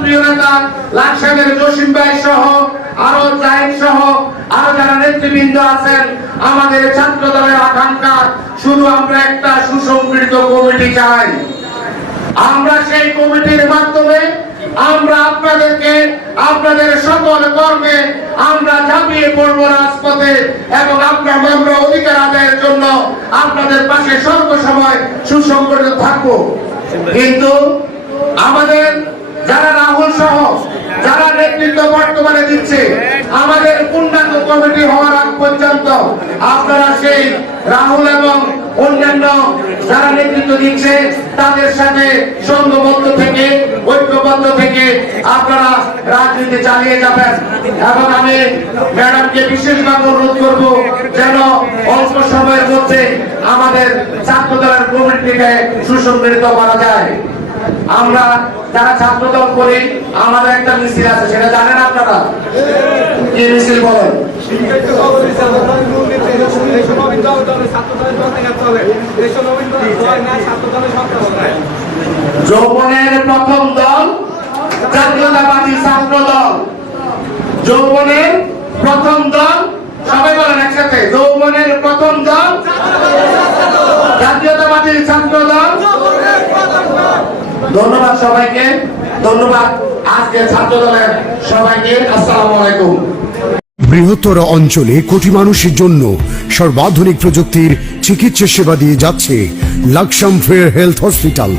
প্রিয় নেতা লাকসামের জসিম ভাই সহ, আরও জাহিদ সহ, আরও যারা নেতৃবৃন্দ আছেন, আমাদের ছাত্র দলের আকাঙ্ক্ষা, শুধু আমরা একটা সুসংগঠিত কমিটি চাই। আমরা সেই কমিটির মাধ্যমে আমরা আপনাদেরকে, আপনাদের সকল কর্মে আমরা ঝাঁপিয়ে পড়ব রাজপথে এবং আপনার আমরা অধিকার আদায়ের জন্য আপনাদের পাশে সর্বসময় সুসংগঠিত থাকব। কিন্তু আমাদের যারা রাহুল সহ, যারা নেতৃত্ব বর্তমানে দিচ্ছে, আমাদের পূর্ণাঙ্গ কমিটি হওয়ার আগ পর্যন্ত আপনারা সেই রাহুল এবং অন্যান্য যারা নেতৃত্ব দিচ্ছে, তাদের সাথে সঙ্গবদ্ধ থেকে ঐক্যবদ্ধ থেকে আপনারা রাজনীতি চালিয়ে যাবেন। এবং আমি ম্যাডামকে বিশেষভাবে অনুরোধ করব যেন অল্প সময়ের মধ্যে আমাদের ছাত্র দলের কমিটিকে সুসংগঠিত করা যায়। আমরা যারা ছাত্র দল করি, আমাদের একটা মিছিল আছে, সেটা জানেন আপনারা? কি মিছিল বলেন? যৌবনের প্রথম দল জাতীয়তাবাদী ছাত্র দল। যৌবনের প্রথম দল সবাই বলেন একসাথে, যৌবনের প্রথম দল জাতীয়তাবাদী ছাত্র দল। ধন্যবাদ সবাইকে, ধন্যবাদ আজকে ছাত্র দলের সবাইকে, আসসালামু আলাইকুম। বৃহত্তর অঞ্চলে কোটি মানুষের জন্য সর্বাধুনিক প্রযুক্তির চিকিৎসা সেবা দিয়ে যাচ্ছে Laksam fair health hospital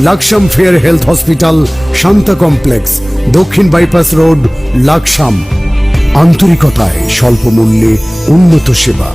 Laksam fair health hospital Shanta complex দক্ষিণ বাইপাস রোড লাকসাম আন্তরিকতায় স্বল্প মূল্যে উন্নত সেবা